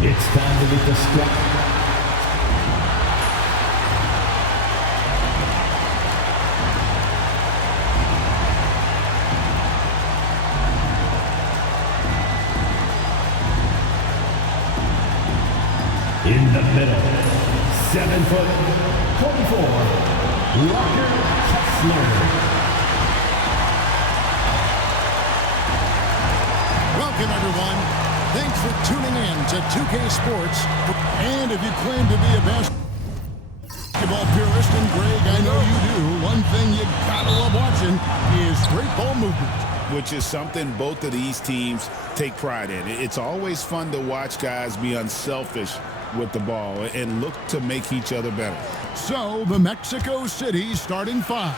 It's time to get the strap. In the middle, 7 foot, 24, Walker Kessler. Welcome, everyone. Thanks for tuning in to 2K Sports. And if you claim to be a basketball purist, and Greg, I know you do, one thing you gotta love watching is great ball movement. Which is something both of these teams take pride in. It's always fun to watch guys be unselfish with the ball and look to make each other better. So, the Mexico City starting five.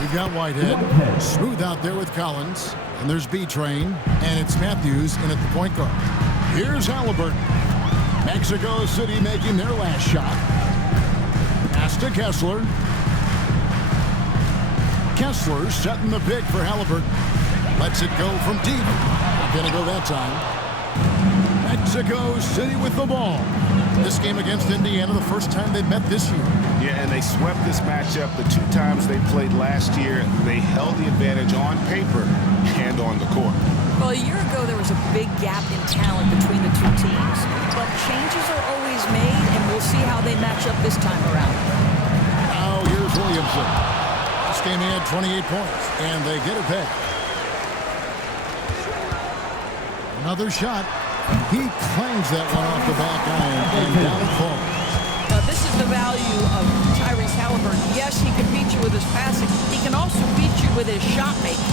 We've got Whitehead, smooth out there with Collins, and there's B-Train, and it's Matthews in at the point guard. Here's Halliburton. Mexico City making their last shot. Pass to Kessler. Kessler setting the pick for Halliburton. Lets it go from deep. Not gonna go that time. Mexico City with the ball. This game against Indiana, the first time they met this year. Yeah, and they swept this matchup the 2 times they played last year. They held the advantage on paper and on the court. Well, a year ago, there was a big gap in talent between the two teams. But changes are always made, and we'll see how they match up this time around. Now, here's Williamson. This game he had 28 points, and they get it back. Another shot. He clangs that one off the back iron, and down it falls. Now, this is the value of Tyrese Halliburton. Yes, he can beat you with his passing. He can also beat you with his shot making.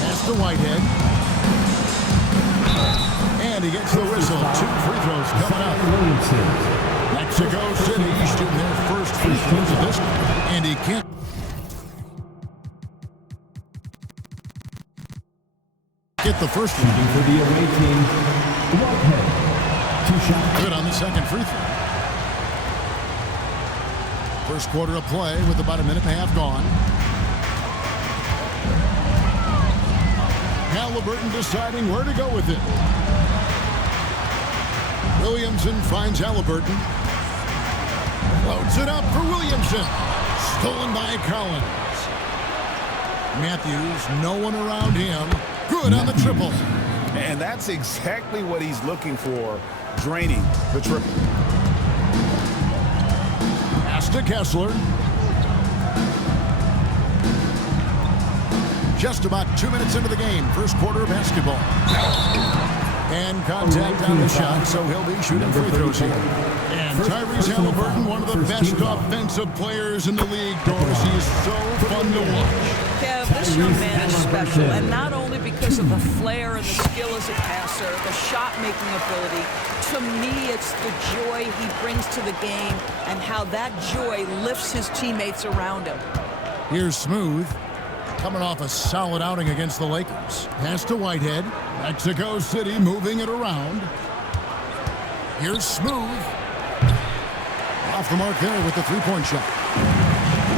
Pass to Whitehead. And he gets the whistle. 2 free throws coming up. Mexico City shooting their first free throws of this game, and he can't. Get the first one. For the away team, Whitehead. 2 shots. Good on the second free throw. First quarter of play with about a minute and a half gone. Halliburton deciding where to go with it. Williamson finds Halliburton. Loads it up for Williamson. Stolen by Collins. Matthews, no one around him. Good on the triple. And that's exactly what he's looking for, draining the triple. Pass to Kessler. Just about 2 minutes into the game, first quarter of basketball. And contact on the shot, so he'll be shooting free throws here. And Tyrese Halliburton, one of the best offensive players in the league, Doris. He is so fun to watch. Kev, this young man is special, and not only because of the flair and the skill as a passer, the shot-making ability. To me, it's the joy he brings to the game and how that joy lifts his teammates around him. Here's Smooth, coming off a solid outing against the Lakers. Pass to Whitehead. Mexico City moving it around. Here's Smooth. Off the mark there with the three-point shot.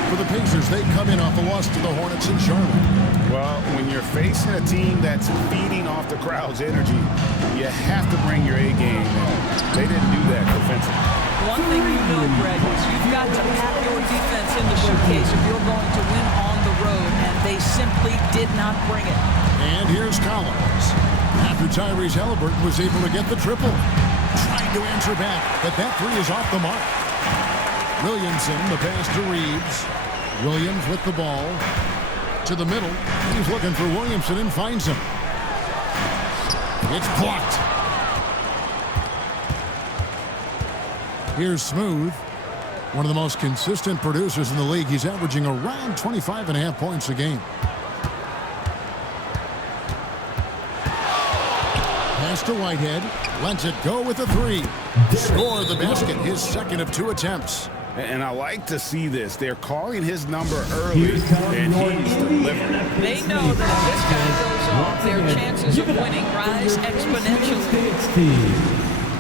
For the Pacers, they come in off a loss to the Hornets in Charlotte. Well, when you're facing a team that's feeding off the crowd's energy, you have to bring your A game. They didn't do that defensively. One thing you know, Greg, is you've got to pack your defense into bookcase if you're going to win on the road, and they simply did not bring it. And here's Collins. After Tyrese Halliburton was able to get the triple. Trying to answer back, but that three is off the mark. Williamson, the pass to Reeves. Williams with the ball. To the middle. He's looking for Williamson and finds him. It's blocked. Here's Smooth. One of the most consistent producers in the league. He's averaging around 25.5 points a game. Pass to Whitehead. Lets it go with a three. Score the basket. His second of 2 attempts. And I like to see this. They're calling his number early, and he's delivering. They know that if this guy goes off, their chances of winning rise exponentially.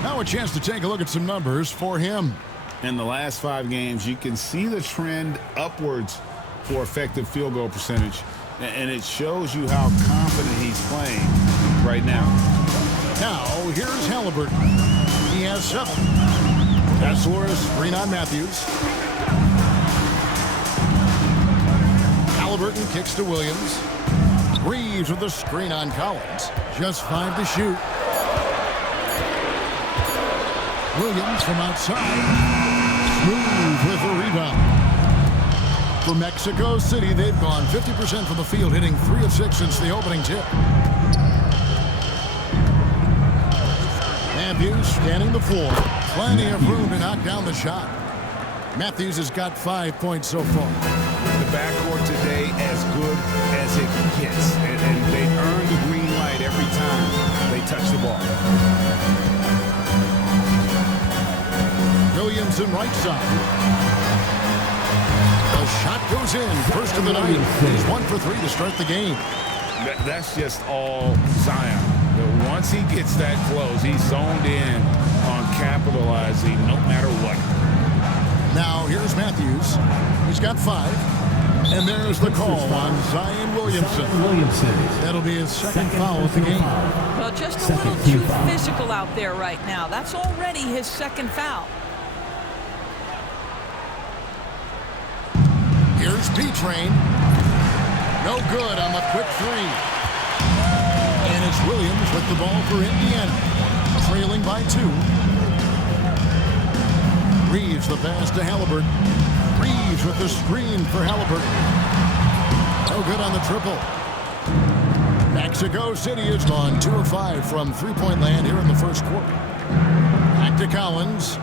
Now a chance to take a look at some numbers for him. In the last 5 games, you can see the trend upwards for effective field goal percentage, and it shows you how confident he's playing right now. Now, here's Halliburton. He has 7. Kessler, screen on Matthews. Halliburton kicks to Williams. Reeves with a screen on Collins. Just 5 to shoot. Williams from outside. Smooth with the rebound. For Mexico City, they've gone 50% from the field, hitting 3 of 6 since the opening tip. Matthews scanning the floor. Plenty of room to knock down the shot. Matthews has got 5 points so far. The backcourt today as good as it gets. And they earn the green light every time they touch the ball. Williamson right side. The shot goes in. First of the night. He's 1 for 3 to start the game. That's just all Zion. Once he gets that close, he's zoned in on capitalizing no matter what. Now here's Matthews. He's got 5. And there's the call on Zion Williamson. That'll be his second foul of the game. Well, just a little too physical out there right now. That's already his second foul. Here's P-Train. No good on the quick 3. And it's Williams with the ball for Indiana. Trailing by 2. Reeves the pass to Halliburton. Reeves with the screen for Halliburton. No good on the triple. Mexico City has gone 2 of 5 from three-point land here in the first quarter. Back to Collins.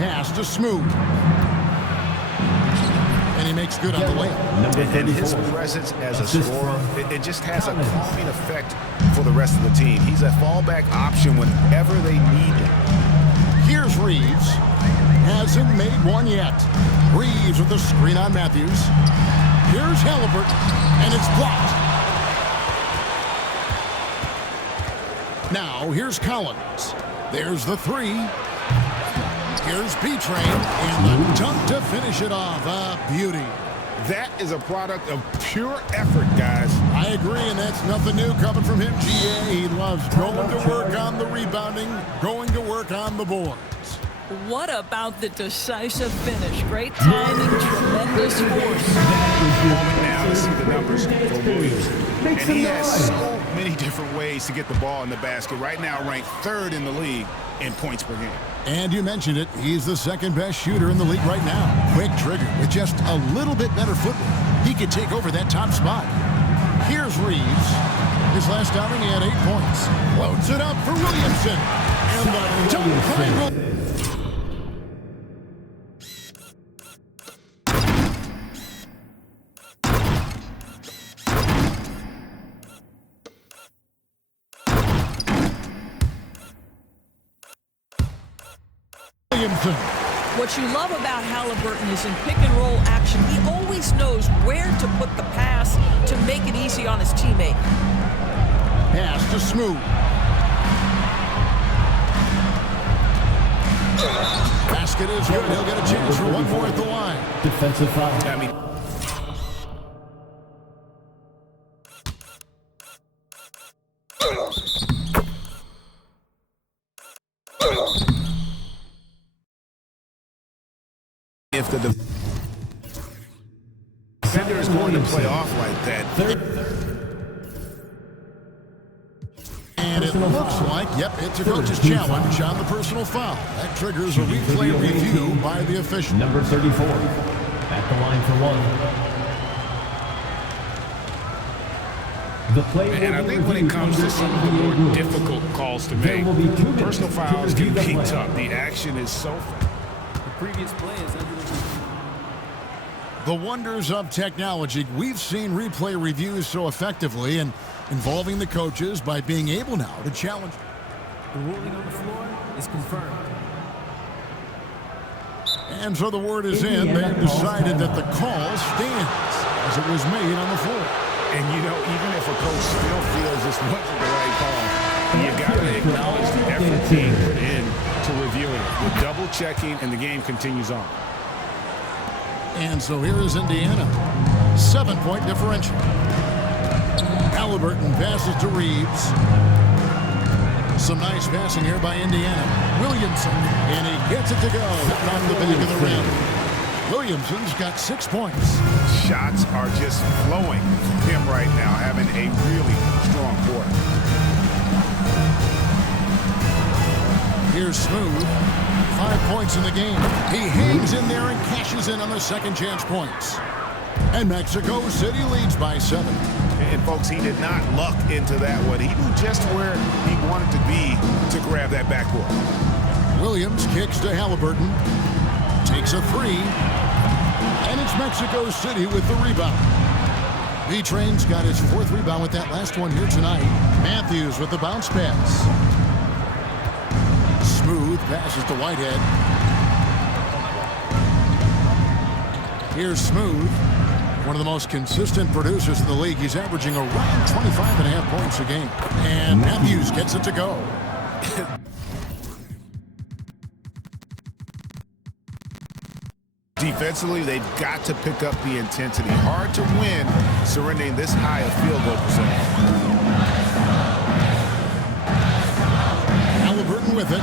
Pass to Smooth. And he makes good on the layup. And his presence as a scorer, it just has a calming effect for the rest of the team. He's a fallback option whenever they need him. Here's Reeves. Hasn't made one yet. Reeves with the screen on Matthews. Here's Halliburton. And it's blocked. Now, here's Collins. There's the 3. Here's B-Train, and the dunk to finish it off. A beauty. That is a product of pure effort, guys. I agree, and that's nothing new coming from him, GA. He loves going to work on the rebounding, going to work on the boards. What about the decisive finish? Great timing, tremendous force. Now to see the numbers for Williams. And he has so many different ways to get the ball in the basket. Right now, ranked 3rd in the league in points per game. And you mentioned it, he's the second best shooter in the league right now. Quick trigger with just a little bit better footwork. He could take over that top spot. Here's Reeves. His last outing, he had 8 points. Loads it up for Williamson. And the dunk triangle. What you love about Halliburton is in pick-and-roll action, he always knows where to put the pass to make it easy on his teammate. Pass to Smooth. Basket is good. He'll get a chance for one more at the line. Defensive foul. If the defender is going to play off like that. And it looks like, yep, it's a coach's challenge on the personal foul. That triggers a replay review by the official. Number 34 at the line for 1. The play And I think when it comes to some of the more difficult calls to make, personal fouls can be tough. The action is so fast. Previous play is under the wonders of technology. We've seen replay reviews so effectively and involving the coaches by being able now to challenge. the ruling on the floor is confirmed. And so the word is in. They've decided that the call stands as it was made on the floor. And, you know, even if a coach still feels this wasn't the right call, you got to acknowledge the effort being put in to reviewing it. With double checking, and the game continues on. And so here is Indiana. 7-point differential. Halliburton passes to Reeves. Some nice passing here by Indiana. Williamson, and he gets it to go off the back of the rim. Williamson's got 6 points. Shots are just flowing from him right now, having a really strong quarter. Here's Smooth. 5 points in the game. He hangs in there and cashes in on the second chance points. And Mexico City leads by 7. And folks, he did not luck into that one. He knew just where he wanted to be to grab that backboard. Williams kicks to Halliburton. Takes a 3. And it's Mexico City with the rebound. B-Train's got his 4th rebound with that last one here tonight. Matthews with the bounce pass. Smooth passes to Whitehead. Here's Smooth. One of the most consistent producers in the league. He's averaging around 25.5 points a game. And Matthews gets it to go. Defensively, they've got to pick up the intensity. Hard to win surrendering this high a field goal percentage. Halliburton with it.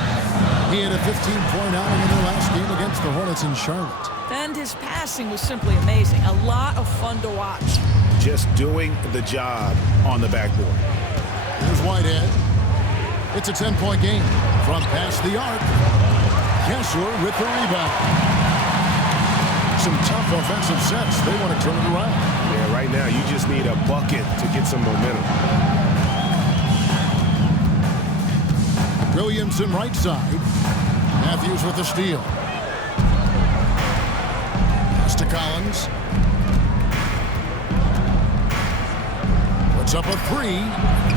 He had a 15-point outing in their last game against the Hornets in Charlotte. And his passing was simply amazing. A lot of fun to watch. Just doing the job on the backboard. Here's Whitehead. It's a 10-point game. From past the arc. Kessler with the rebound. Some tough offensive sets. They want to turn it around. Yeah, right now you just need a bucket to get some momentum. Williamson right side. Matthews with the steal. Pass to Collins. Puts up a 3.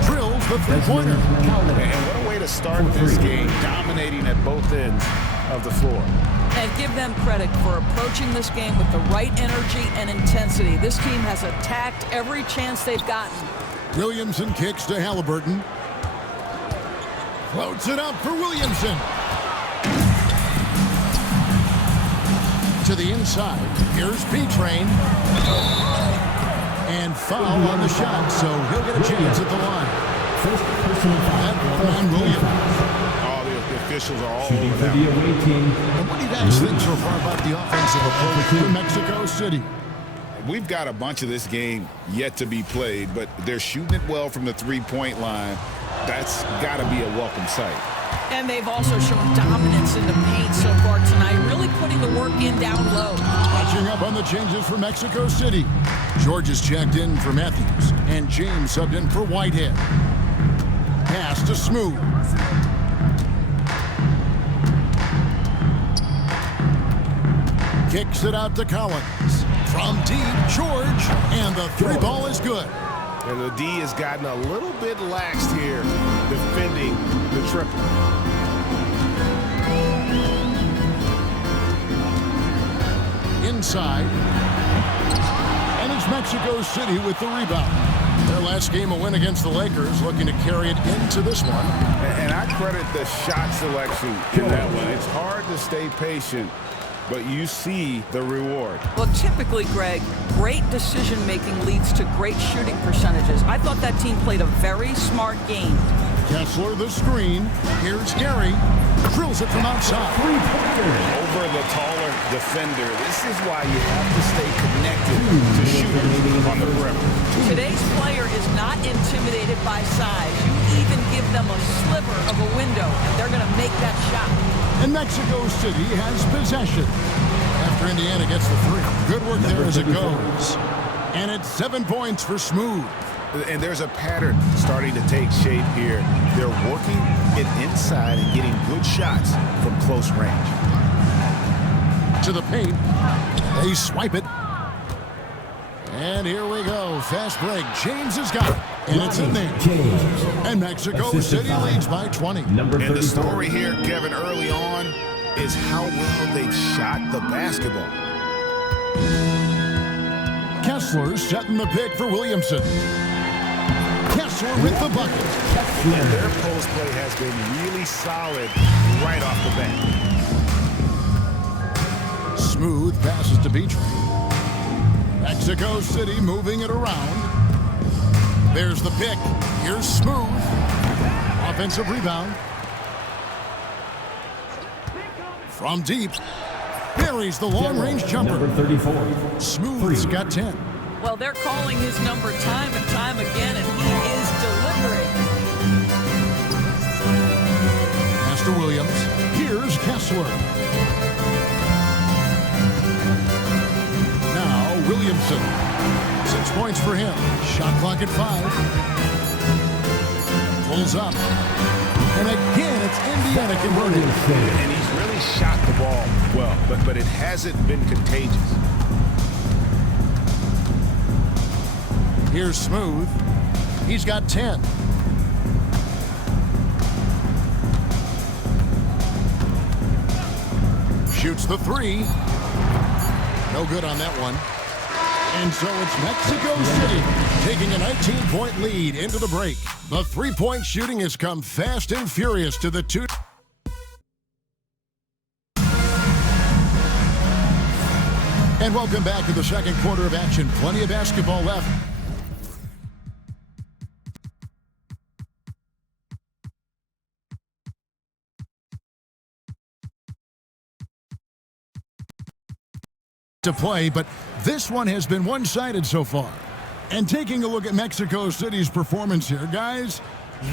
Drills the three-pointer. And what a way to start this game, dominating at both ends of the floor. And give them credit for approaching this game with the right energy and intensity. This team has attacked every chance they've gotten. Williamson kicks to Halliburton. Floats it up for Williamson. To the inside. Here's B-Train. And foul on the shot, so he'll get a chance at the line. First personal foul. And Williams. The officials are all Shooting over for now. the away team. And what do you guys think so far about the offensive approach for Mexico City? We've got a bunch of this game yet to be played, but they're shooting it well from the three-point line. That's got to be a welcome sight. And they've also shown dominance in the paint so far tonight, really putting the work in down low. Catching up on the changes for Mexico City. George is checked in for Matthews, and James subbed in for Whitehead. Pass to Smooth. Kicks it out to Collins. From deep, George, and the 3 ball is good. And the D has gotten a little bit laxed here, defending the triple. Inside. And it's Mexico City with the rebound. Their last game, a win against the Lakers, looking to carry it into this one. And I credit the shot selection in that one. It's hard to stay patient, but you see the reward. Well, typically, Greg, great decision-making leads to great shooting percentages. I thought that team played a very smart game. Kessler the screen. Here's Gary. Drills it from outside. Over the taller defender. This is why you have to stay connected to shooters on the perimeter. Today's player is not intimidated by size. You even give them a sliver of a window, and they're going to make that shot. And Mexico City has possession after Indiana gets the 3. Good work there as it goes. And it's 7 points for Smooth. And there's a pattern starting to take shape here. They're working it inside and getting good shots from close range. To the paint. They swipe it. And here we go. Fast break. James has got it. And it's in there. And Mexico City leads by 20. And the story here, Kevin, early on is how well they've shot the basketball. Kessler setting the pick for Williamson. Kessler with the bucket. And their post play has been really solid right off the bat. Smooth passes to B-Train. Mexico City moving it around. There's the pick. Here's Smooth. offensive rebound. From deep. Buries the long-range jumper. Number 34. Smooth's got 10. Well, they're calling his number time and time again, and he is delivering. Pass to Williams. Here's Kessler. Now Williamson. 6 points for him. Shot clock at 5. Pulls up. And again, it's Indiana converted. And he's really shot the ball well, but it hasn't been contagious. Here's Smooth. He's got 10. Shoots the 3. No good on that one. And so it's Mexico City taking a 19-point lead into the break. The three-point shooting has come fast and furious to the two. And welcome back to the second quarter of action. Plenty of basketball left. To play, but this one has been one-sided so far. And taking a look at Mexico City's performance here, guys,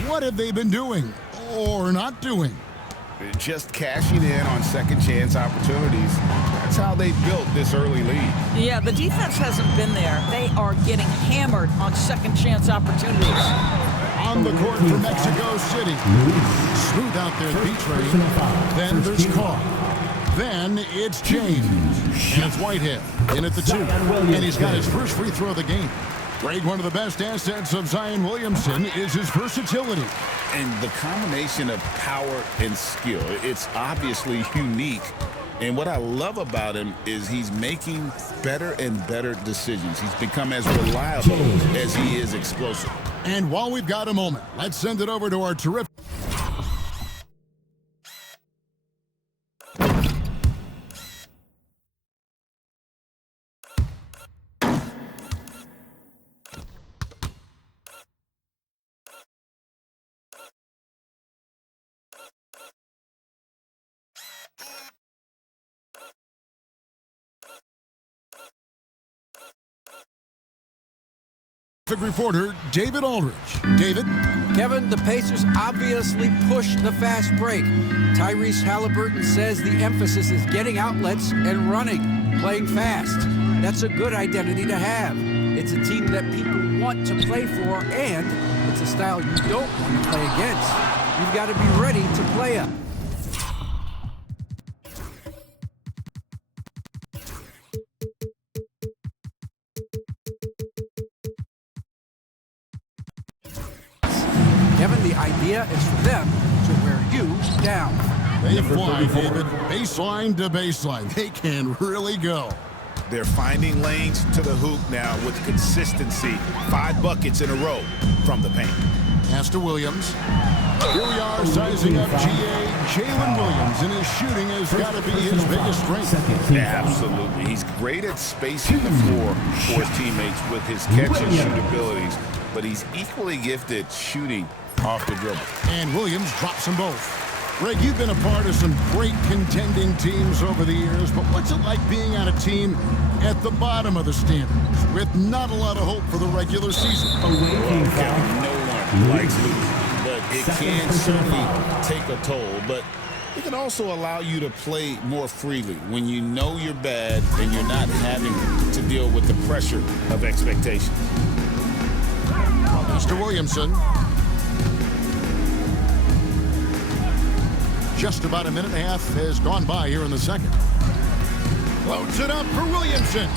what have they been doing or not doing? Just cashing in on second chance opportunities. That's how they built this early lead. Yeah, the defense hasn't been there. They are getting hammered on second chance opportunities. On the court for Mexico City. Smooth out there, B-Train. Then there's Carr. Then it's James. And it's Whitehead in at the 2. And he's got his first free throw of the game. Greg, one of the best assets of Zion Williamson is his versatility. And the combination of power and skill, it's obviously unique. And what I love about him is he's making better and better decisions. He's become as reliable as he is explosive. And while we've got a moment, let's send it over to our terrific... reporter, David Aldridge. David? Kevin, the Pacers obviously pushed the fast break. Tyrese Halliburton says the emphasis is getting outlets and running, playing fast. That's a good identity to have. It's a team that people want to play for, and it's a style you don't want to play against. You've got to be ready to play up. Kevin, the idea is for them to wear you down. They fly, David. Baseline to baseline. They can really go. They're finding lanes to the hoop now with consistency. 5 buckets in a row from the paint. Pass to Williams. Here we are sizing up Jalen Williams, and his shooting has got to be his biggest strength. Yeah, absolutely. He's great at spacing the floor for his teammates with his catch and shoot abilities, but he's equally gifted shooting off the dribble. And Williams drops them both. Greg, you've been a part of some great contending teams over the years, but what's it like being on a team at the bottom of the standings with not a lot of hope for the regular season? Well, Kevin, no one likes losing, but it can certainly take a toll. But it can also allow you to play more freely when you know you're bad and you're not having to deal with the pressure of expectations. Mr. Williamson. Just about a minute and a half has gone by here in the second. Loads it up for Williamson.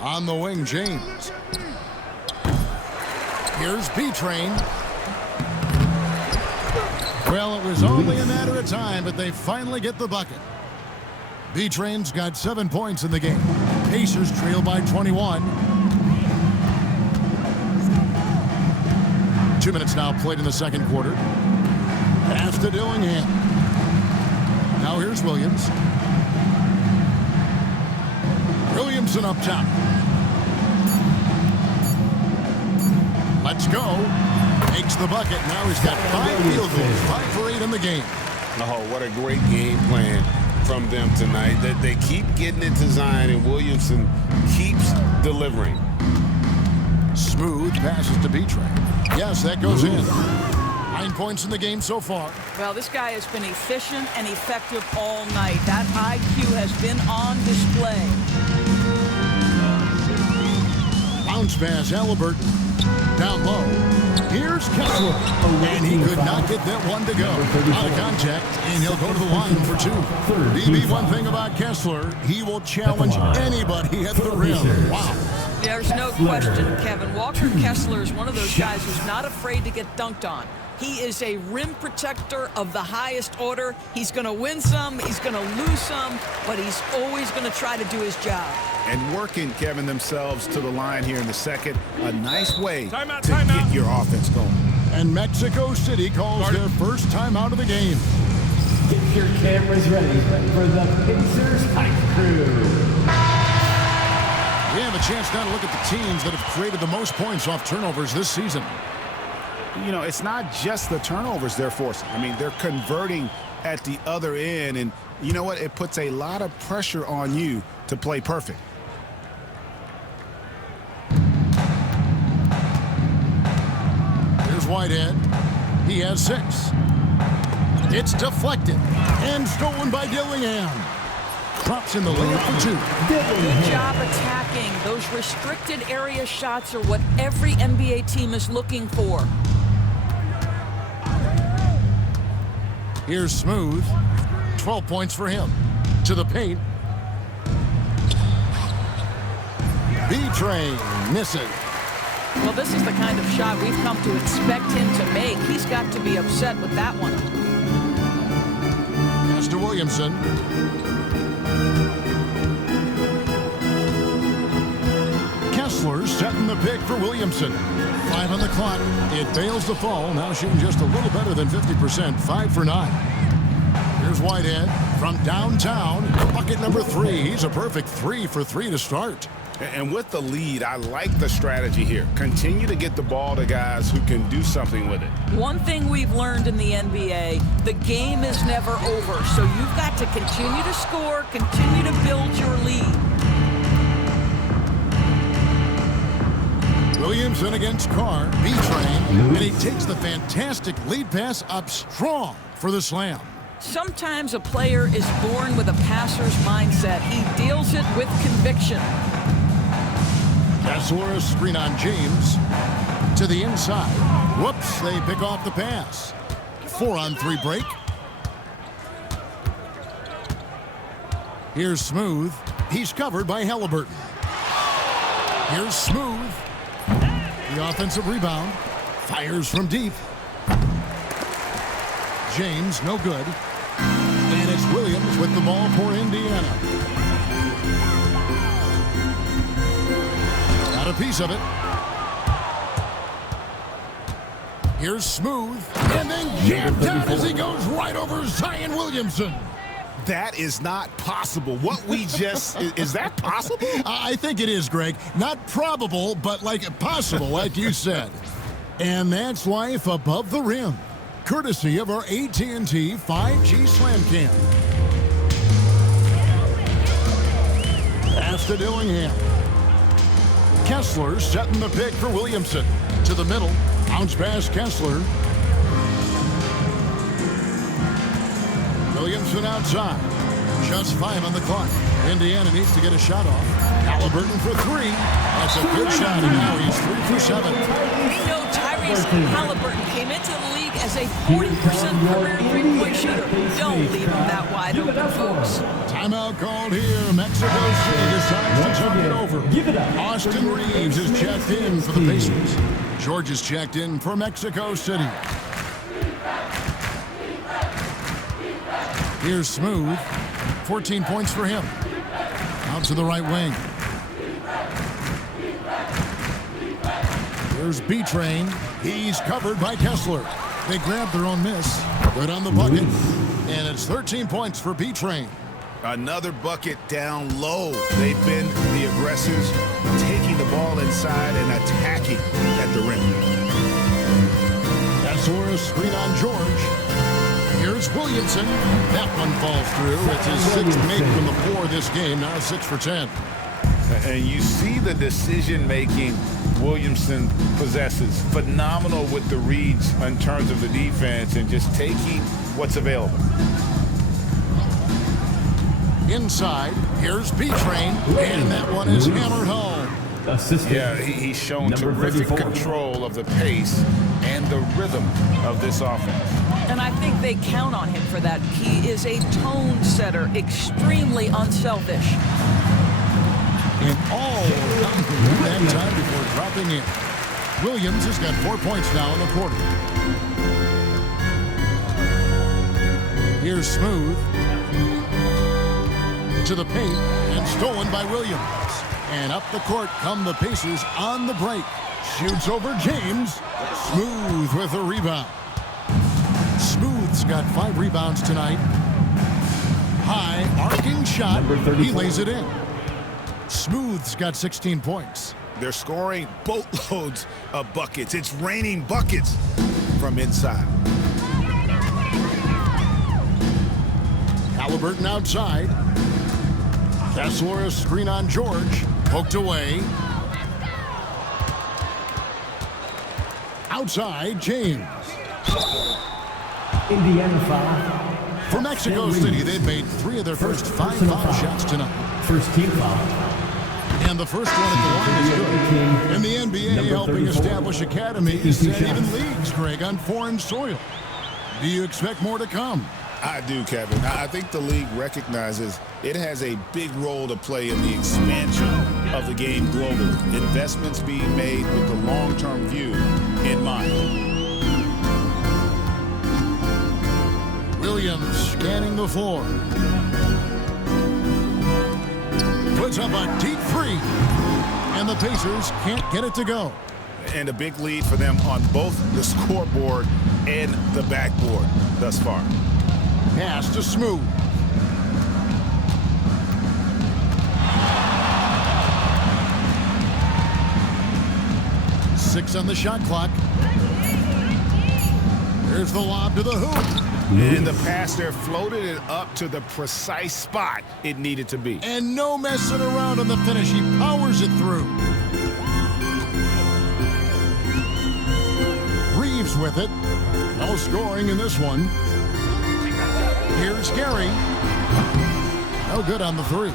On the wing, James. Here's B-Train. Well, it was only a matter of time, but they finally get the bucket. B-Train's got 7 points in the game. Pacers trail by 21. 2 minutes now played in the second quarter. Pass to Dillingham. Now here's Williams. Williamson up top. Let's go. Makes the bucket. Now he's got 5 field goals, 5 for 8 in the game. Oh, what a great game plan from them tonight. That they keep getting it to Zion, and Williamson keeps delivering. Smooth passes to Betray. Yes, that goes in. 9 points in the game so far. Well, this guy has been efficient and effective all night. That IQ has been on display. Bounce pass, Halliburton. Down low. Here's Kessler. And he could not get that one to go. Out of contact, and he'll go to the line for 2. BB, one thing about Kessler, he will challenge anybody at the rim. Wow. There's no question, Kevin. Walker Kessler is one of those guys who's not afraid to get dunked on. He is a rim protector of the highest order. He's going to win some, he's going to lose some, but he's always going to try to do his job. And working, Kevin, themselves to the line here in the second. A nice way to get your offense going. And Mexico City calls their first timeout of the game. Get your cameras ready for the Pacers Hype Crew. We have a chance now to look at the teams that have created the most points off turnovers this season. You know, it's not just the turnovers they're forcing. I mean, they're converting at the other end. And you know what? It puts a lot of pressure on you to play perfect. Here's Whitehead. He has 6. It's deflected and stolen by Dillingham. Drops in the layup for 2. Good job attacking. Those restricted area shots are what every NBA team is looking for. Here's Smooth. 12 points for him. To the paint. B-Train missing. Well, this is the kind of shot we've come to expect him to make. He's got to be upset with that one. Pass to Williamson. Kessler setting the pick for Williamson. 5 on the clock. It fails to fall. Now shooting just a little better than 50%. 5 for 9. Here's Whitehead from downtown. Bucket number 3. He's a perfect 3 for 3 to start. And with the lead, I like the strategy here. Continue to get the ball to guys who can do something with it. One thing we've learned in the NBA, the game is never over. So you've got to continue to score, continue to build your lead. Williamson against Carr, B-Train, and he takes the fantastic lead pass up strong for the slam. Sometimes a player is born with a passer's mindset. He deals it with conviction. Kessler, screen on James. To the inside. Whoops, they pick off the pass. 4-on-3 break. Here's Smooth. He's covered by Halliburton. Here's Smooth. The offensive rebound. Fires from deep. James, no good. And it's Williams with the ball for Indiana. Got a piece of it. Here's Smooth. And then jammed down as he goes right over Zion Williamson. That is not possible. What we just... is that possible? I think it is, Greg. Not probable, but like possible, like you said. And that's life above the rim. Courtesy of our AT&T 5G Slam Cam. Pass to Dillingham. Kessler setting the pick for Williamson. To the middle. Bounce pass Kessler. Williamson outside. Just 5 on the clock. Indiana needs to get a shot off. Halliburton for 3. That's a good shot, and now he's 3 for 7. We know Tyrese Halliburton came into the league as a 40% career three-point shooter. Don't leave him that wide open, folks. Timeout called here. Mexico City decides to jump it over. Austin Reeves is checked in for the Pacers. George is checked in for Mexico City. Here's Smooth. 14 points for him. Out to the right wing. Here's B-Train. He's covered by Kessler. They grab their own miss. Good on the bucket. And it's 13 points for B-Train. Another bucket down low. They've been the aggressors, taking the ball inside and attacking at the rim. Pastor screen on George. Here's Williamson. That one falls through. It's his sixth make from the floor this game. Now 6 for 10. And you see the decision-making Williamson possesses. Phenomenal with the reads in terms of the defense and just taking what's available. Inside, here's B-Train, and that one is hammered home. Assistant. Yeah, he's shown Number terrific 34. control of the pace and the rhythm of this offense. And I think they count on him for that. He is a tone setter, extremely unselfish. And all that time before dropping in. Williams has got 4 points now in the quarter. Here's Smooth. To the paint and stolen by Williams. And up the court come the Pacers on the break. Shoots over James. Smooth with a rebound. Smooth's got 5 rebounds tonight. High arcing shot. He lays it in. Smooth's got 16 points. They're scoring boatloads of buckets. It's raining buckets from inside. Halliburton outside. Kessler screen on George. Poked away. Outside, James. Indiana foul. For Mexico City, they've made 3 of their first 5 foul shots tonight. First team foul. And the first one at the line is good. And the NBA helping establish academies and even leagues, Greg, on foreign soil. Do you expect more to come? I do, Kevin. I think the league recognizes it has a big role to play in the expansion of the game globally. Investments being made with the long-term view in mind. Williams scanning the floor. Puts up a deep 3. And the Pacers can't get it to go. And a big lead for them on both the scoreboard and the backboard thus far. Pass to Smooth. Six on the shot clock. There's the lob to the hoop. And the pass there floated it up to the precise spot it needed to be. And no messing around on the finish. He powers it through. Reeves with it. No scoring in this one. Here's Gary. No good on the 3.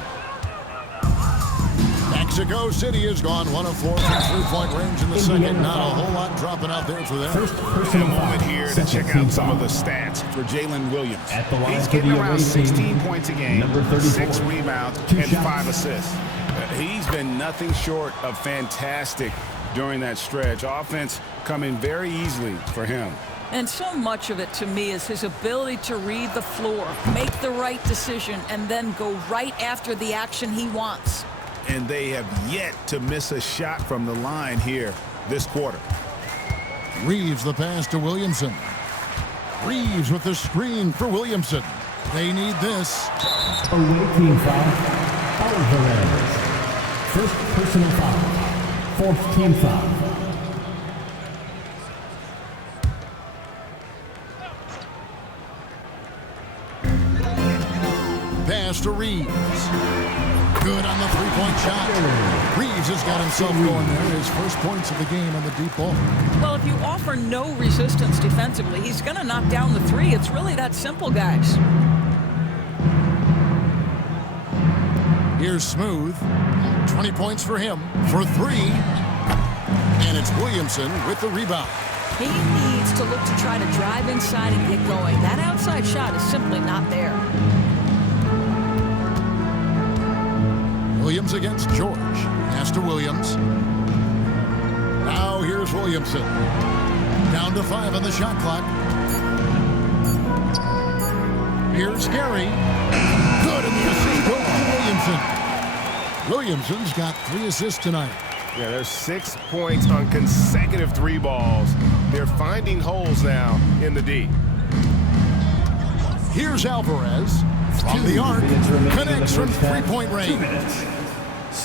Mexico City has gone 1 of 4 from 3-point range in the second. Not a whole lot dropping out there for them. First And a personal moment foul. here to Second check team out some of foul. the stats for Jalen Williams. At the line He's for getting the around away 16 team, points a game, number 34. 6 rebounds, 2 and shots. 5 assists. He's been nothing short of fantastic during that stretch. Offense coming very easily for him. And so much of it, to me, is his ability to read the floor, make the right decision, and then go right after the action he wants. And they have yet to miss a shot from the line here this quarter. Reeves the pass to Williamson. Reeves with the screen for Williamson. They need this. Away team foul. Alvarez. First personal foul. Fourth team foul. Pass to Reeves. Good on the 3-point shot. Reeves has got himself going there. His first points of the game on the deep ball. Well, if you offer no resistance defensively, he's going to knock down the 3. It's really that simple, guys. Here's Smooth. 20 points for him for 3. And it's Williamson with the rebound. He needs to look to try to drive inside and get going. That outside shot is simply not there. Williams against George. Pass to Williams. Now here's Williamson. Down to 5 on the shot clock. Here's Gary. Good in the assist goes to Williamson. Williamson's got 3 assists tonight. Yeah, there's 6 points on consecutive 3 balls. They're finding holes now in the D. Here's Alvarez. From the arc. Connects from 3-point range.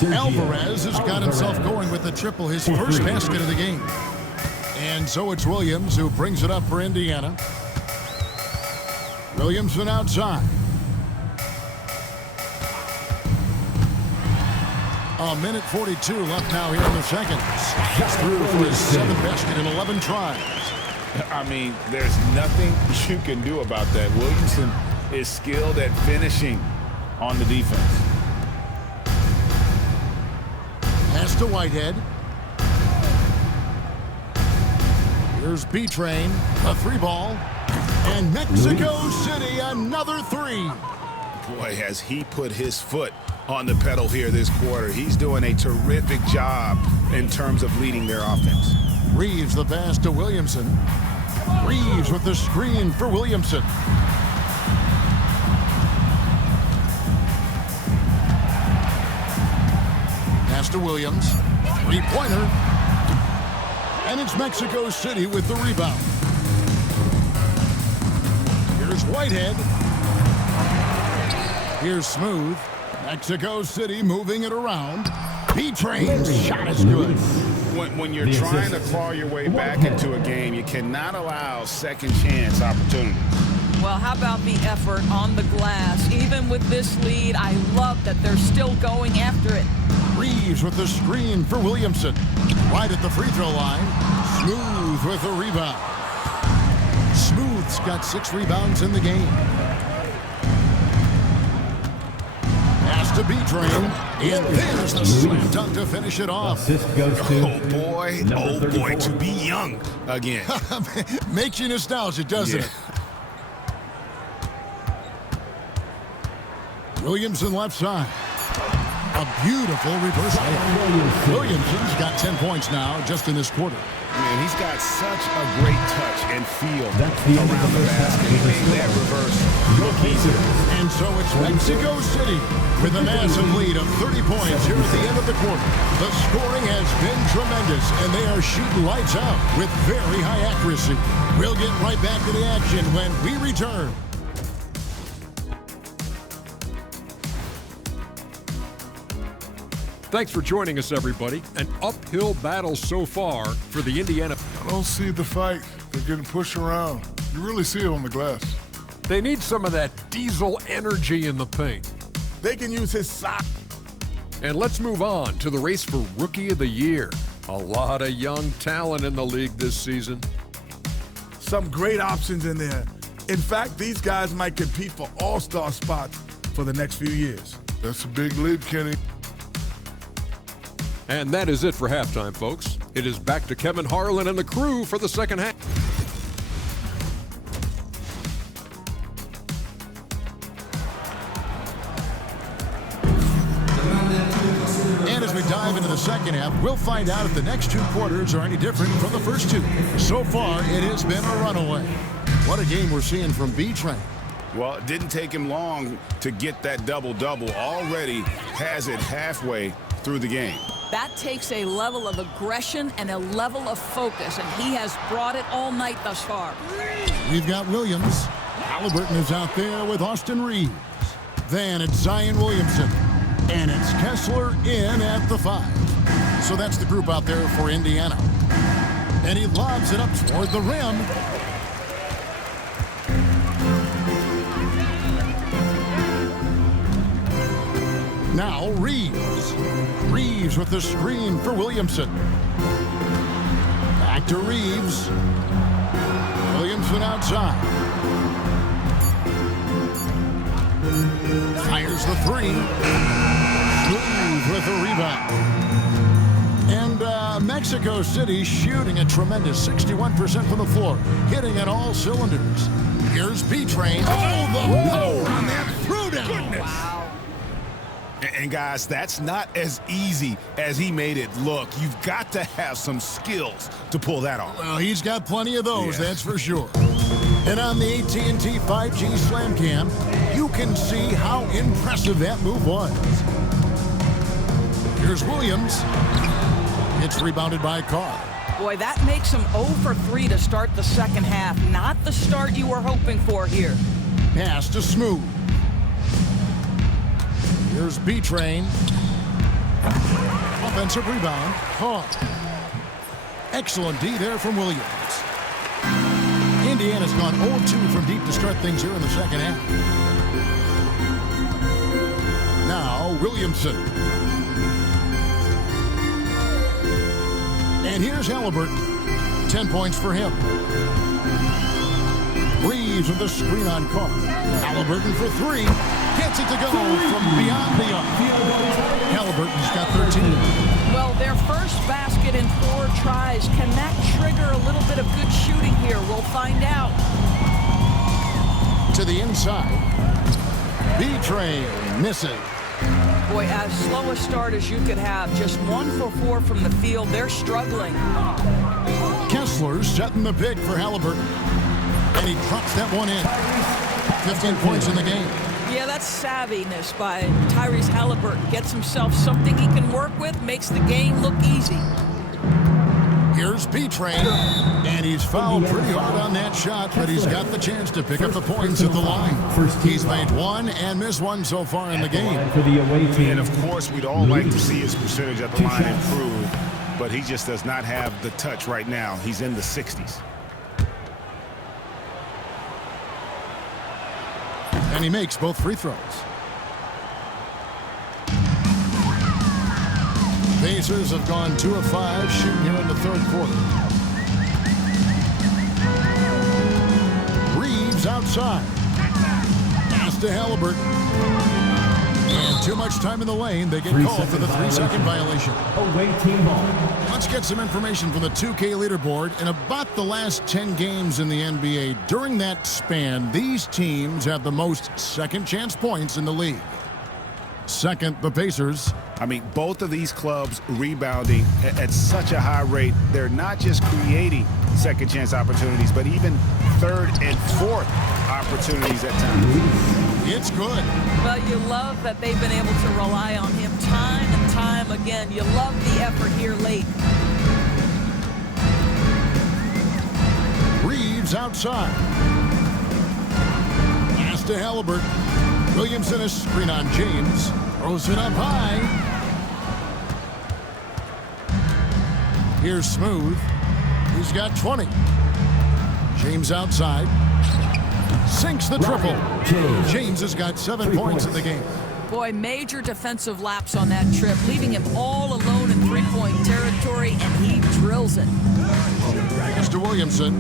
Alvarez has got himself going with the triple, his first basket of the game. And so it's Williams who brings it up for Indiana. Williamson outside. A minute 42 left now here in the second. He's through for his 7th basket in 11 tries. I mean, there's nothing you can do about that. Williamson is skilled at finishing on the defense. Pass to Whitehead. Here's B-Train, a 3-ball. And Mexico City, another 3. Boy, has he put his foot on the pedal here this quarter. He's doing a terrific job in terms of leading their offense. Reeves the pass to Williamson. Reeves with the screen for Williamson. Pass to Williams. 3-pointer. And it's Mexico City with the rebound. Here's Whitehead. Here's Smooth. Mexico City moving it around. B-Train's shot is good. When you're trying to claw your way back into a game, you cannot allow second chance opportunities. Well, how about the effort on the glass? Even with this lead, I love that they're still going after it. Reeves with the screen for Williamson. Right at the free throw line. Smooth with the rebound. Smooth's got 6 rebounds in the game. Pass to B-Train. And there's the slam dunk to finish it off. Assist goes to Oh boy, to be young again. Makes you nostalgic, doesn't it? Williamson left side. A beautiful reverse layup. Williamson's got 10 points now just in this quarter. Man, he's got such a great touch and feel That's the end of around the the first half. basket. He made that reverse look easier. And so it's Mexico City with a massive lead of 30 points here at the end of the quarter. The scoring has been tremendous, and they are shooting lights out with very high accuracy. We'll get right back to the action when we return. Thanks for joining us, everybody. An uphill battle so far for the Indiana. I don't see the fight. They're getting pushed around. You really see it on the glass. They need some of that diesel energy in the paint. They can use his sock. And let's move on to the race for Rookie of the Year. A lot of young talent in the league this season. Some great options in there. In fact, these guys might compete for all-star spots for the next few years. That's a big leap, Kenny. And that is it for halftime, folks. It is back to Kevin Harlan and the crew for the second half. And as we dive into the second half, we'll find out if the next 2 quarters are any different from the first 2. So far, it has been a runaway. What a game we're seeing from B-Train. Well, it didn't take him long to get that double-double. Already has it halfway through the game. That takes a level of aggression and a level of focus, and he has brought it all night thus far. We've got Williams. Halliburton is out there with Austin Reeves. Then it's Zion Williamson. And it's Kessler in at the 5. So that's the group out there for Indiana. And he lobs it up toward the rim. Now Reeves. Reeves with the screen for Williamson. Back to Reeves. Williamson outside. Fires the 3. Smooth with the rebound. And Mexico City shooting a tremendous 61% from the floor. Hitting at all cylinders. Here's B-Train. Oh, the power on that throwdown. Wow. And guys, that's not as easy as he made it look. You've got to have some skills to pull that off. Well, he's got plenty of those, that's for sure. And on the AT&T 5G Slam Cam, you can see how impressive that move was. Here's Williams. It's rebounded by Carr. Boy, that makes him 0 for 3 to start the second half. Not the start you were hoping for here. Pass to Smooth. Here's B-Train. Offensive rebound. Carr. Excellent D there from Williams. Indiana's gone 0-2 from deep to start things here in the second half. Now, Williamson. And here's Halliburton. 10 points for him. Reeves with the screen on Carr. Halliburton for three. Gets it to go from beyond the arc. Halliburton's got 13. Well, their first basket in 4 tries. Can that trigger a little bit of good shooting here? We'll find out. To the inside. B-Train misses. Boy, as slow a start as you could have. Just 1 for 4 from the field. They're struggling. Kessler's setting the pick for Halliburton. And he drops that one in. 15 points in the game. Yeah, that's savviness by Tyrese Halliburton. Gets himself something he can work with, makes the game look easy. Here's B-Train, and he's fouled pretty hard on that shot, but he's got the chance to pick up the points at the line. He's made one and missed one so far in the game. And of course, we'd all like to see his percentage at the line improve, but he just does not have the touch right now. He's in the 60s. And he makes both free throws. Pacers have gone 2 of 5 shooting here in the third quarter. Reeves outside. Pass to Halliburton. And too much time in the lane. They get called for the 3-second violation. Away team ball. Let's get some information from the 2K leaderboard. In about the last 10 games in the NBA, during that span, these teams have the most second chance points in the league. Second, the Pacers. I mean, both of these clubs rebounding at such a high rate. They're not just creating second chance opportunities, but even third and fourth opportunities at times. It's good. Well, you love that they've been able to rely on him time and time again. You love the effort here late. Reeves outside. Pass to Halliburton. Williamson a screen on James. Throws it up high. Here's Smooth. He's got 20. James outside. Sinks the triple. James has got 7 points in the game. Boy, major defensive lapse on that trip, leaving him all alone in three-point territory, and he drills it. Mr. Williamson.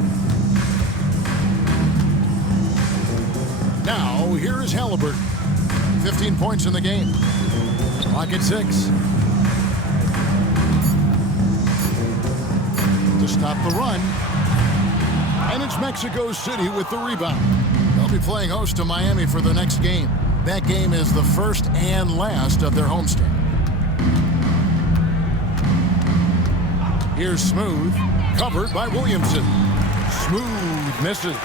Now, here is Halliburton. 15 points in the game. Clock at 6. To stop the run. And it's Mexico City with the rebound. They'll be playing host to Miami for the next game. That game is the first and last of their homestand. Here's Smooth. Covered by Williamson. Smooth misses.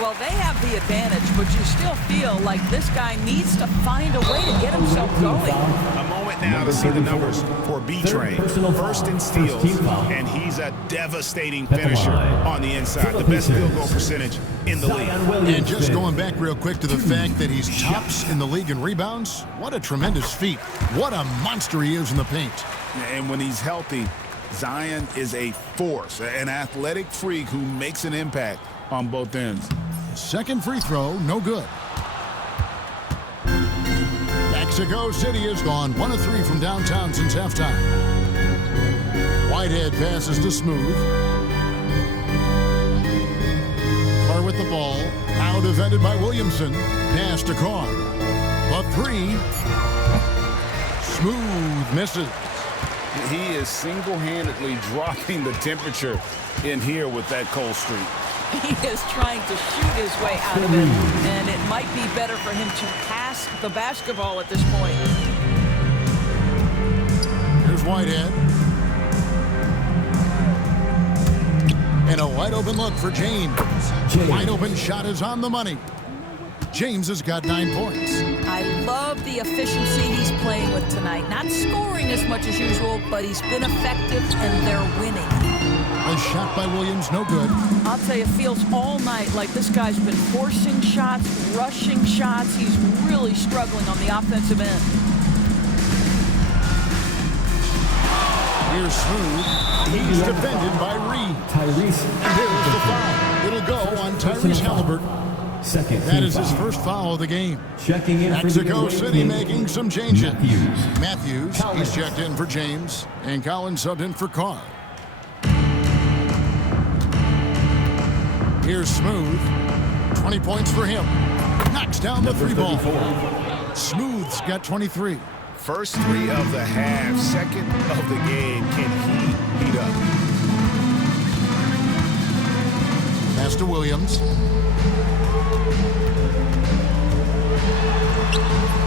Well, they have the advantage, but you still feel like this guy needs to find a way to get himself going. A moment now to see the numbers for B-Train. First in steals, and he's a devastating finisher on the inside. The best field goal percentage in the league. And just going back real quick to the fact that he's tops in the league in rebounds, what a tremendous feat. What a monster he is in the paint. And when he's healthy, Zion is a force, an athletic freak who makes an impact on both ends. Second free throw, no good. Mexico City has gone 1 of 3 from downtown since halftime. Whitehead passes to Smooth. Carr with the ball. Now defended by Williamson. Pass to Carr. The 3. Smooth misses. He is single-handedly dropping the temperature in here with that cold streak. He is trying to shoot his way out of it, and it might be better for him to pass the basketball at this point. Here's Whitehead. And a wide-open look for James. Wide-open shot is on the money. James has got 9 points. I love the efficiency he's playing with tonight. Not scoring as much as usual, but he's been effective, and they're winning. A shot by Williams, no good. I'll tell you, it feels all night like this guy's been forcing shots, rushing shots. He's really struggling on the offensive end. Here's Smooth. He's defended by Reed. Tyrese. And here's the foul. It'll go on Tyrese Halliburton. Second. That is his first foul of the game. Checking in Mexico for the City making some changes. Matthews. He's checked in for James, and Collins subbed in for Carr. Here's Smooth. 20 points for him. Knocks down the three ball. Smooth's got 23. First three of the half, second of the game. Can he heat up? Pass to Williams.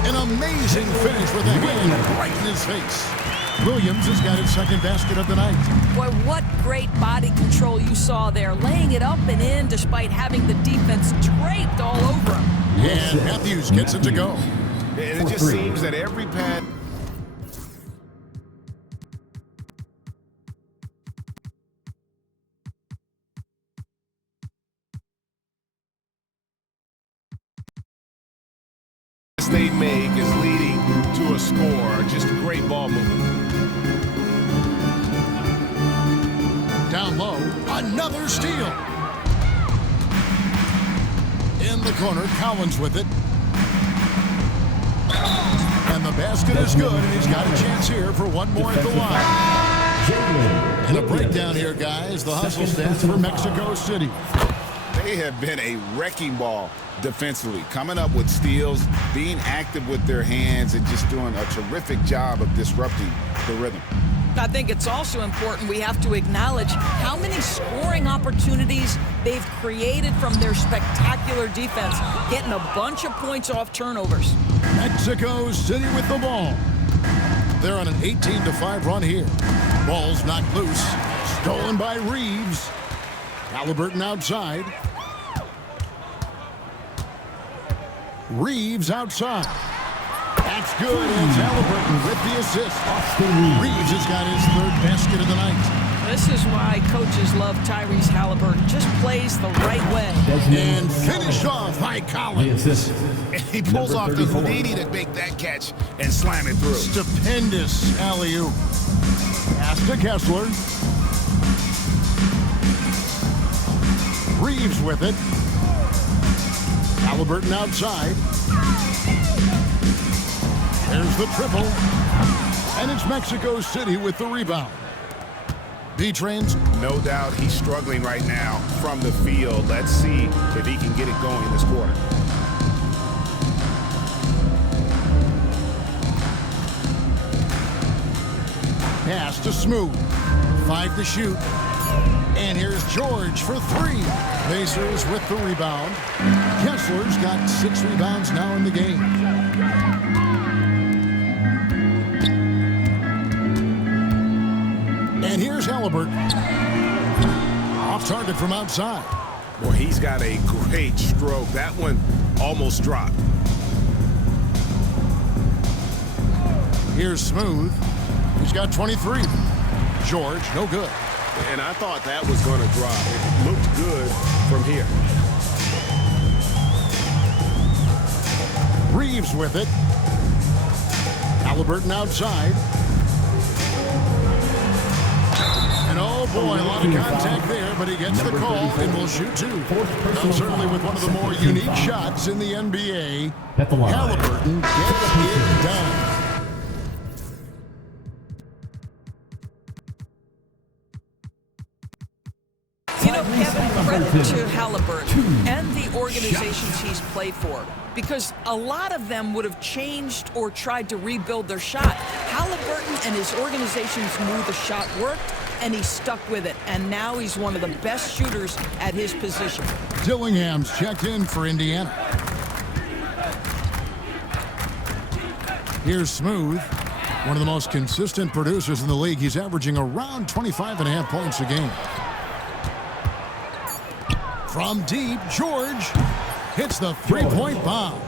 An amazing finish with a hand right in his face. Williams has got his second basket of the night. Boy, what great body control you saw there, laying it up and in despite having the defense draped all over him. And Matthews gets it to go. And it just seems that every pass. They make is leading to a score. Just great ball movement. Down low, another steal. In the corner, Collins with it. And the basket is good, and he's got a chance here for one more at the line. And a breakdown here, guys. The hustle stats for Mexico City. They have been a wrecking ball defensively, coming up with steals, being active with their hands, and just doing a terrific job of disrupting the rhythm. I think it's also important we have to acknowledge how many scoring opportunities they've created from their spectacular defense, getting a bunch of points off turnovers. Mexico City with the ball. They're on an 18-5 run here. Ball's knocked loose. Stolen by Reeves. Halliburton outside. Reeves outside. That's good. And Halliburton with the assist. Reeves has got his third basket of the night. This is why coaches love Tyrese Halliburton. Just plays the right way. And finished off by Collins. And he pulls off the Houdini to make that catch and slam it through. Stupendous alley-oop. Pass to Kessler. Reeves with it. Halliburton outside. There's the triple. And it's Mexico City with the rebound. B-Trains. No doubt he's struggling right now from the field. Let's see if he can get it going this quarter. Pass to Smooth. 5 to shoot. And here's George for 3. Pacers with the rebound. Kessler's got 6 rebounds now in the game. And here's Halliburton. Off target from outside. Boy, he's got a great stroke. That one almost dropped. Here's Smooth. He's got 23. George, no good. And I thought that was going to drop. It looked good from here. Reeves with it. Halliburton outside. And oh boy, a lot of contact there, but he gets the call and will shoot 2. Now, certainly with one of the more unique shots in the NBA, Halliburton gets it done. Credit to Halliburton and the organizations he's played for, because a lot of them would have changed or tried to rebuild their shot. Halliburton and his organizations knew the shot worked, and he stuck with it, and now he's one of the best shooters at his position. Dillingham's checked in for Indiana. Here's Smooth, one of the most consistent producers in the league. He's averaging around 25.5 points a game. From deep, George hits the three-point bomb.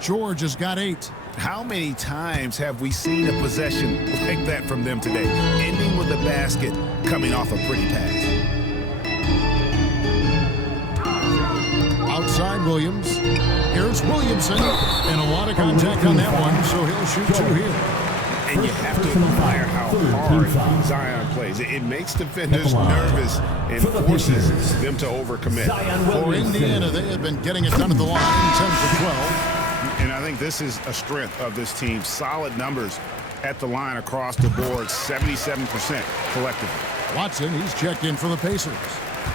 George has got 8. How many times have we seen a possession like that from them today, ending with a basket coming off a pretty pass? Outside Williams. Here's Williamson. And a lot of contact on that one, so he'll shoot 2 here. And you have to admire how hard Zion plays. It makes defenders nervous and forces them to overcommit. For Indiana, they have been getting it done at the line, 10 for 12. And I think this is a strength of this team. Solid numbers at the line across the board, 77% collectively. Watson, he's checked in for the Pacers.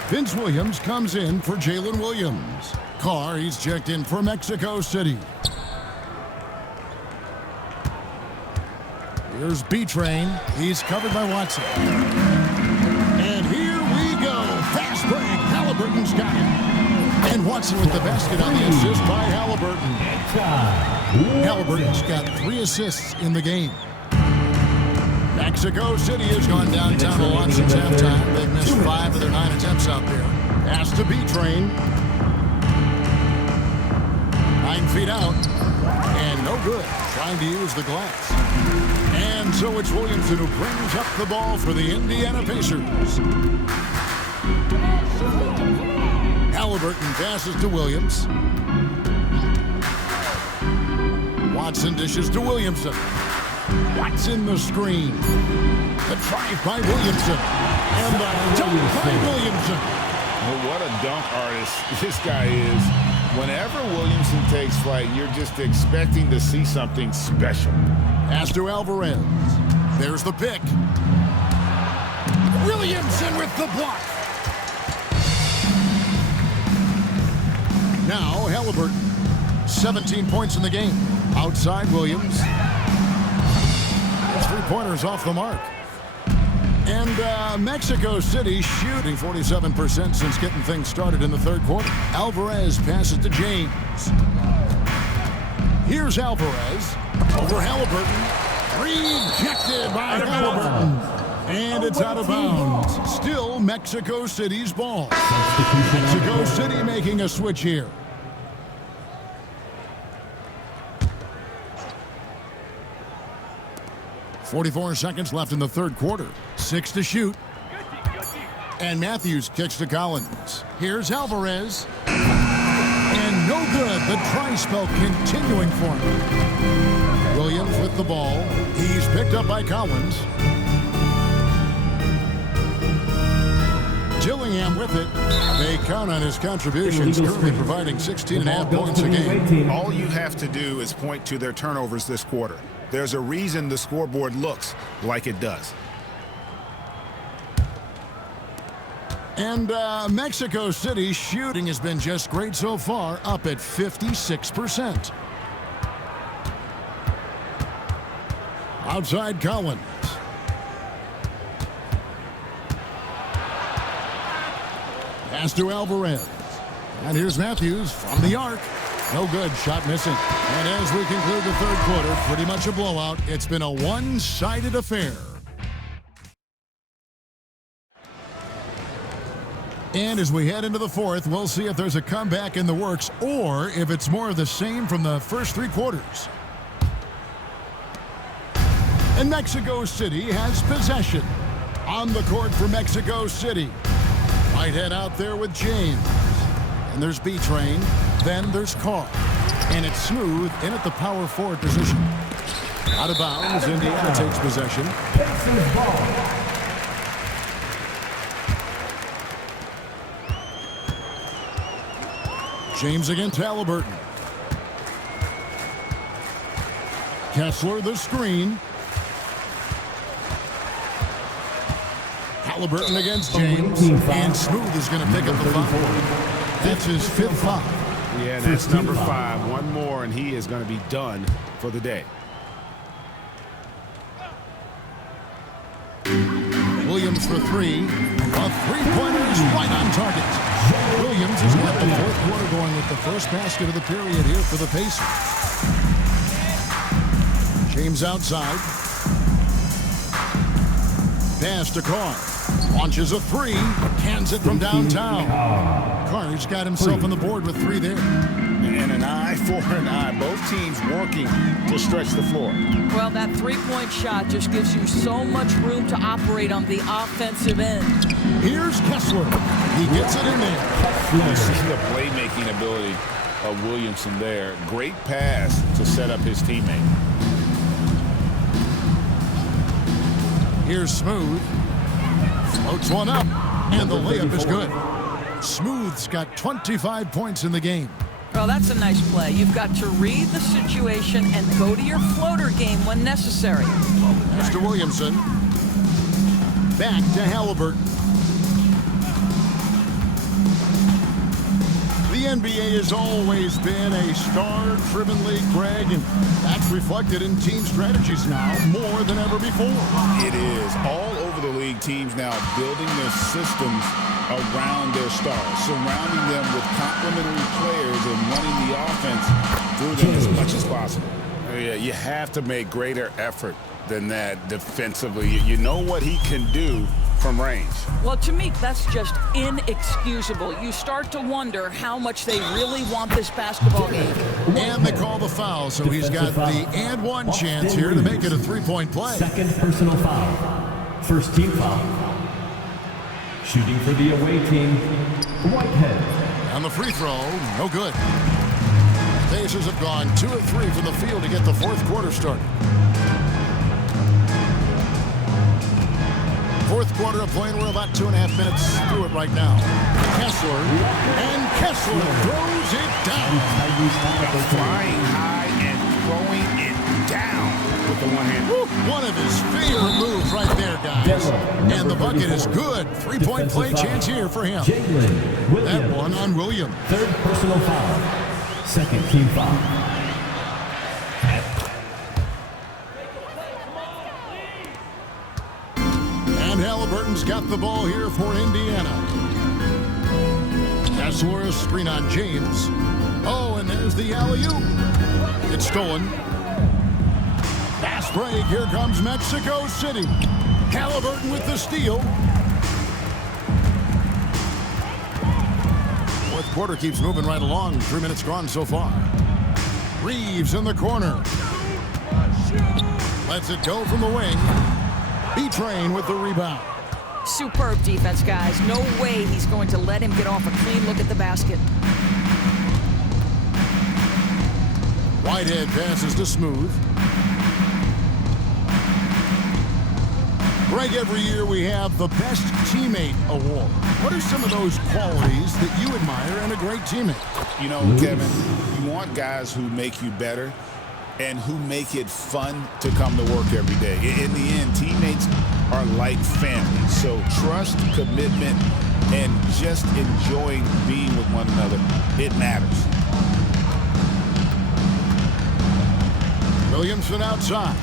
Vince Williams comes in for Jalen Williams. Carr, he's checked in for Mexico City. Here's B-Train. He's covered by Watson. And here we go. Fast break. Halliburton's got it. And Watson with the basket on the assist by Halliburton. Halliburton's got 3 assists in the game. Mexico City has gone downtown to Watson's halftime. They've missed 5 of their 9 attempts out there. Pass to B-Train. 9 feet out. And no good. Trying to use the glass. And so it's Williamson who brings up the ball for the Indiana Pacers. Halliburton passes to Williams. Watson dishes to Williamson. Watson the screen. The drive by Williamson. And the dunk by Williamson. Well, what a dunk artist this guy is. Whenever Williamson takes flight, you're just expecting to see something special. Pass to Alvarez. There's the pick. Williamson with the block. Now Halliburton. 17 points in the game. Outside Williams. 3-pointers off the mark. And Mexico City shooting 47% since getting things started in the third quarter. Alvarez passes to James. Here's Alvarez over Halliburton. Rejected by Halliburton. And it's out of bounds. Still Mexico City's ball. Mexico City making a switch here. .44 seconds left in the third quarter. 6 to shoot. And Matthews kicks to Collins. Here's Alvarez. And no good. The try spell continuing for him. Williams with the ball. He's picked up by Collins. Dillingham with it. They count on his contributions, currently providing 16.5 points a game. All you have to do is point to their turnovers this quarter. There's a reason the scoreboard looks like it does. And Mexico City shooting has been just great so far, up at 56%. Outside Collins. Pass to Alvarez. And here's Matthews from the arc. No good. Shot missing. And as we conclude the third quarter, pretty much a blowout. It's been a one-sided affair. And as we head into the fourth, we'll see if there's a comeback in the works or if it's more of the same from the first 3 quarters. And Mexico City has possession. On the court for Mexico City. Whitehead out there with James. And there's B-Train. Then there's Carr. And it's smooth in at the power forward position. Out of bounds, Indiana takes possession. James against Halliburton. Kessler the screen. Halliburton against James. And Smooth is going to pick up the foul. That's his 5th foul. Yeah, that's number 5. One more, and he is going to be done for the day. Williams for 3. A 3-pointer is right on target. Williams has got the fourth quarter going with the first basket of the period here for the Pacers. James outside. Pass to Carr. Launches a 3. Cans it from downtown. Carr's got himself on the board with 3 there. And an eye for an eye. Both teams working to stretch the floor. Well, that 3-point shot just gives you so much room to operate on the offensive end. Here's Kessler. He gets it in there. You see the playmaking ability of Williamson there. Great pass to set up his teammate. Here's Smooth. Floats one up, and the layup is good. Smooth's got 25 points in the game. Well, that's a nice play. You've got to read the situation and go to your floater game when necessary. That's to Williamson. Back to Halliburton. The NBA has always been a star-driven league, Greg, and that's reflected in team strategies now more than ever before. It is. All over the league, teams now building their systems around their stars, surrounding them with complementary players and running the offense through them as much as possible. Yeah, you have to make greater effort than that defensively. You know what he can do from range. Well, to me, that's just inexcusable. You start to wonder how much they really want this basketball game. And they call the foul, so he's got the and one chance here to make it a three-point play. Second personal foul. First team foul. Shooting for the away team, Whitehead. On the free throw, no good. Pacers have gone 2 of 3 from the field to get the fourth quarter started. Fourth quarter of play, and we're about 2.5 minutes through it right now. Kessler, and Kessler throws it down. Flying high and throwing it down with the one hand. One of his favorite moves right there, guys. And the bucket is good. Three-point play chance here for him. That one on William. Third personal foul. Second team foul. And Halliburton's got the ball here for Indiana. Kessler, a screen on James. Oh, and there's the alley-oop. It's stolen. Fast break. Here comes Mexico City. Halliburton with the steal. Fourth quarter keeps moving right along. 3 minutes gone so far. Reeves in the corner. Lets it go from the wing. B-Train with the rebound. Superb defense, guys. No way he's going to let him get off a clean look at the basket. Whitehead passes to Smooth. Greg, every year we have the Best Teammate Award. What are some of those qualities that you admire in a great teammate? You know, Kevin, you want guys who make you better and who make it fun to come to work every day. In the end, teammates are like family. So trust, commitment, and just enjoying being with one another, it matters. Williamson outside.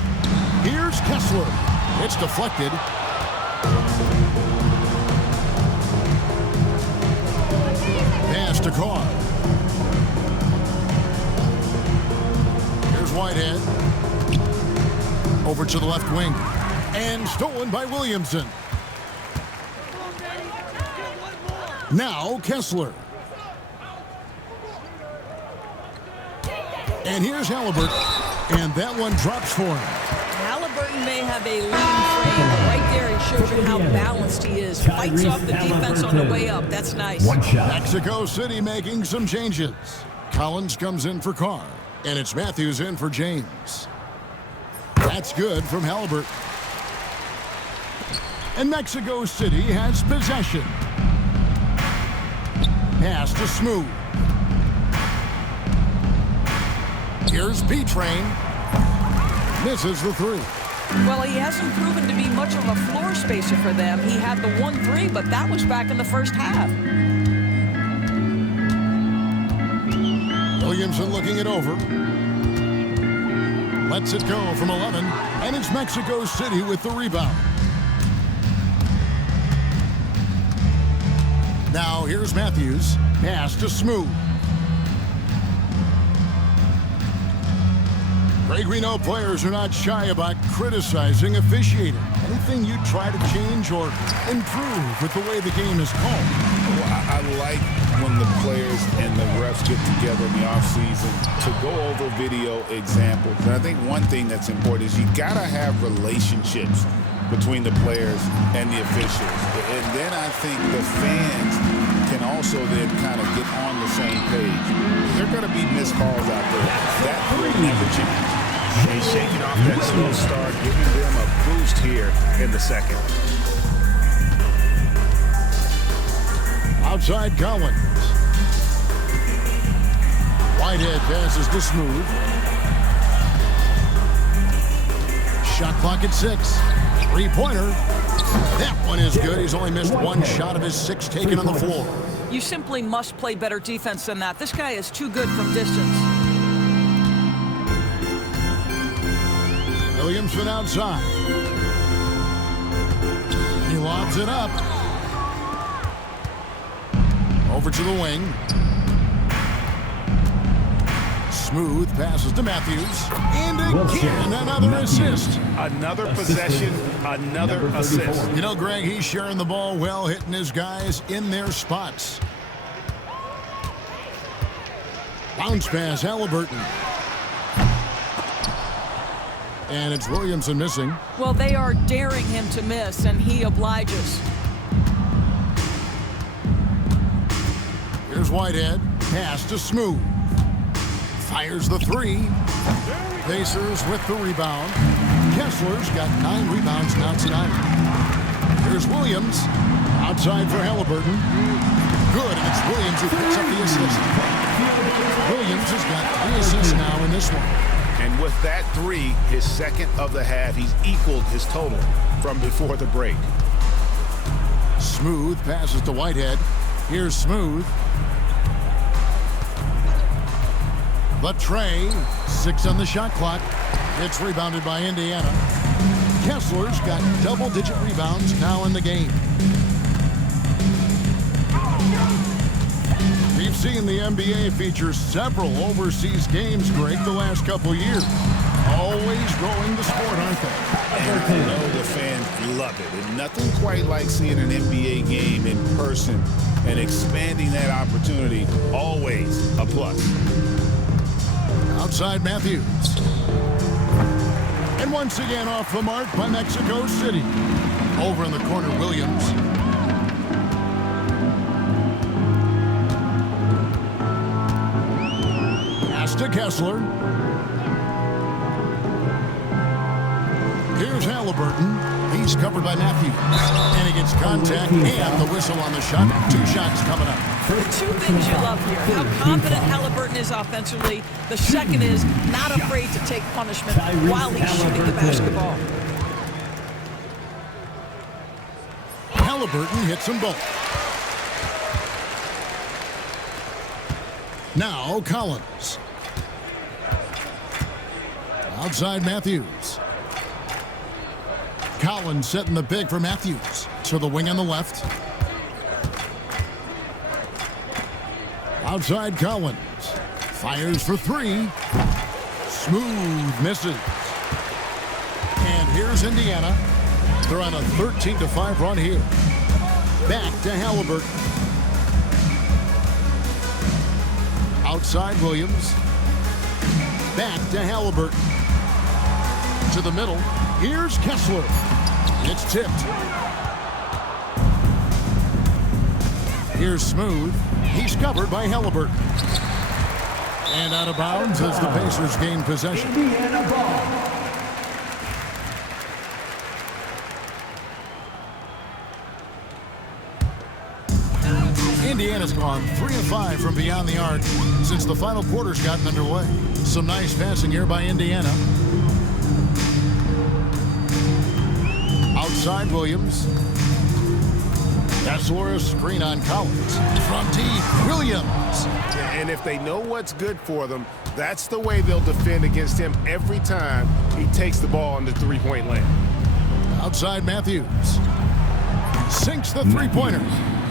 Here's Kessler. It's deflected. Pass to Carr. Here's Whitehead. Over to the left wing. And stolen by Williamson. Now Kessler. And here's Halliburton. And that one drops for him. Halliburton may have a lean frame, but right there he shows you how balanced he is. Fights off the defense on the way up. That's nice. One shot. Mexico City making some changes. Collins comes in for Carr, and it's Matthews in for James. That's good from Halliburton. And Mexico City has possession. Pass to Smooth. Here's B-Train. Misses the three. Well, he hasn't proven to be much of a floor spacer for them. He had the 1-3, but that was back in the first half. Williamson looking it over. Lets it go from 11, and it's Mexico City with the rebound. Now here's Matthews. Pass to Smooth. Greg, we know players are not shy about criticizing officiating. Anything you try to change or improve with the way the game is called? Well, I like when the players and the refs get together in the offseason to go over video examples. And I think one thing that's important is you got to have relationships between the players and the officials. And then I think the fans can also then kind of get on the same page. There are going to be missed calls out there. That will never change. He's shaking off that slow start, giving them a boost here in the second. Outside Collins. Whitehead passes to Smooth. Shot clock at 6. Three-pointer. That one is good. He's only missed one shot of his 6 taken on the floor. You simply must play better defense than that. This guy is too good from distance. Williamson outside. He lobs it up. Over to the wing. Smooth passes to Matthews. And again, another assist. Another possession, another assist. You know, Greg, he's sharing the ball well, hitting his guys in their spots. Bounce pass, Halliburton. And it's Williamson missing. Well, they are daring him to miss, and he obliges. Here's Whitehead. Pass to Smooth. Fires the 3. Pacers with the rebound. Kessler's got 9 rebounds now tonight. Here's Williams. Outside for Halliburton. Good, and it's Williams who picks up the assist. Williams has got 3 assists now in this one. And with that 3, his second of the half, he's equaled his total from before the break. Smooth passes to Whitehead. Here's Smooth. But Trey, 6 on the shot clock. It's rebounded by Indiana. Kessler's got double-digit rebounds now in the game. We've seen the NBA feature several overseas games, Greg, the last couple years. Always growing the sport, aren't they? And I know the fans love it. And nothing quite like seeing an NBA game in person and expanding that opportunity. Always a plus. Outside Matthews. And once again off the mark by Mexico City. Over in the corner, Williams. Pass to Kessler. Here's Halliburton. He's covered by Matthews. And he gets contact and the whistle on the shot. 2 shots coming up. The 2 things you love here, how confident Halliburton is offensively. The second is not afraid to take punishment while he's shooting the basketball. Halliburton hits them both. Now Collins. Outside Matthews. Collins setting the pick for Matthews. To the wing on the left. Outside Collins. Fires for 3. Smooth misses. And here's Indiana. They're on a 13-5 run here. Back to Halliburton. Outside Williams. Back to Halliburton. To the middle. Here's Kessler. It's tipped. Here's Smooth. He's covered by Halliburton. And out of bounds as the Pacers gain possession. Indiana ball. Indiana's gone 3 of 5 from beyond the arc since the final quarter's gotten underway. Some nice passing here by Indiana. Outside Williams. Kessler, a screen on Collins. From deep, Williams. And if they know what's good for them, that's the way they'll defend against him every time he takes the ball in the 3-point lane. Outside Matthews. Sinks the 3-pointer.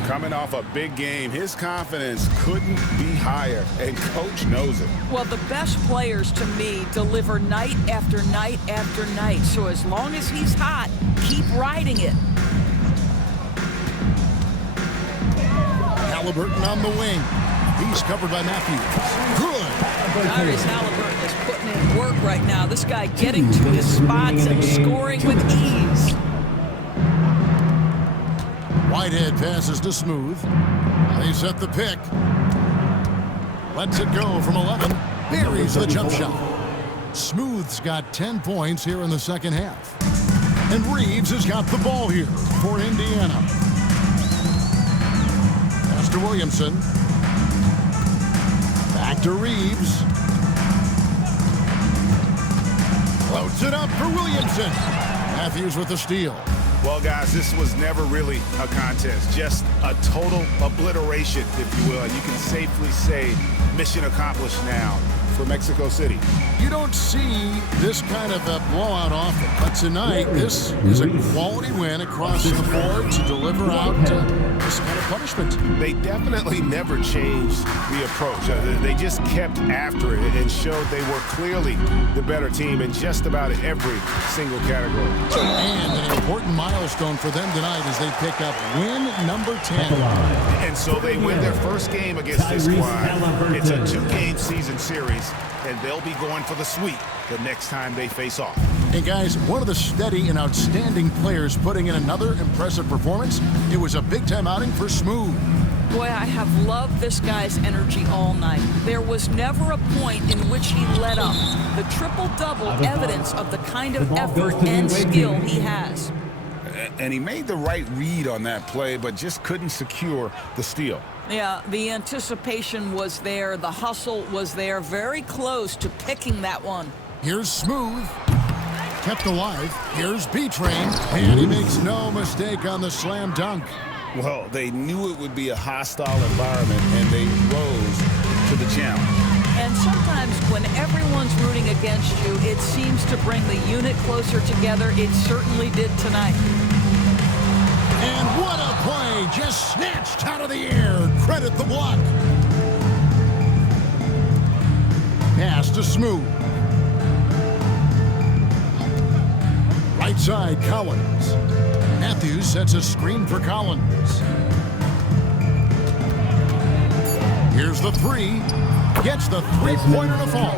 Coming off a big game, his confidence couldn't be higher, and coach knows it. Well, the best players to me deliver night after night after night. So as long as he's hot, keep riding it. Halliburton on the wing. He's covered by Matthews. Good. Tyrese Halliburton is putting in work right now. This guy getting to his spots and scoring with ease. Whitehead passes to Smooth. They set the pick. Lets it go from 11. Buries the jump shot. Smooth's got 10 points here in the second half. And Reeves has got the ball here for Indiana. Pass to Williamson. Back to Reeves. Floats it up for Williamson. Matthews with the steal. Well, guys, this was never really a contest, just a total obliteration, if you will. And you can safely say mission accomplished now for Mexico City. You don't see this kind of a blowout often, but tonight this is a quality win across the board to deliver out this kind of punishment. They definitely never changed the approach. They just kept after it and showed they were clearly the better team in just about every single category. And an important milestone for them tonight as they pick up win number 10. And so they win their first game against this squad. It's a 2-game season series, and they'll be going for the sweep the next time they face off. Hey guys, one of the steady and outstanding players putting in another impressive performance. It was a big-time outing for Smooth. Boy, I have loved this guy's energy all night. There was never a point in which he let up. The triple-double evidence of the kind of effort and skill he has. And he made the right read on that play, but just couldn't secure the steal. Yeah, the anticipation was there. The hustle was there. Very close to picking that one. Here's Smooth. Kept alive. Here's B-Train. And he makes no mistake on the slam dunk. Well, they knew it would be a hostile environment, and they rose to the challenge. And sometimes when everyone's rooting against you, it seems to bring the unit closer together. It certainly did tonight. And what a play! Just snatched out of the air. Credit the block. Pass to Smooth. Right side, Collins. Matthews sets a screen for Collins. Here's the three. Gets the three-pointer to fall.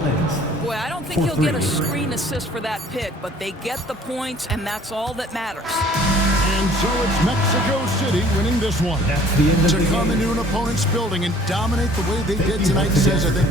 Boy, I don't think he'll get a screen assist for that pick, but they get the points, and that's all that matters. And so it's Mexico City winning this one. To come into an opponent's building and dominate the way they did tonight says, I think,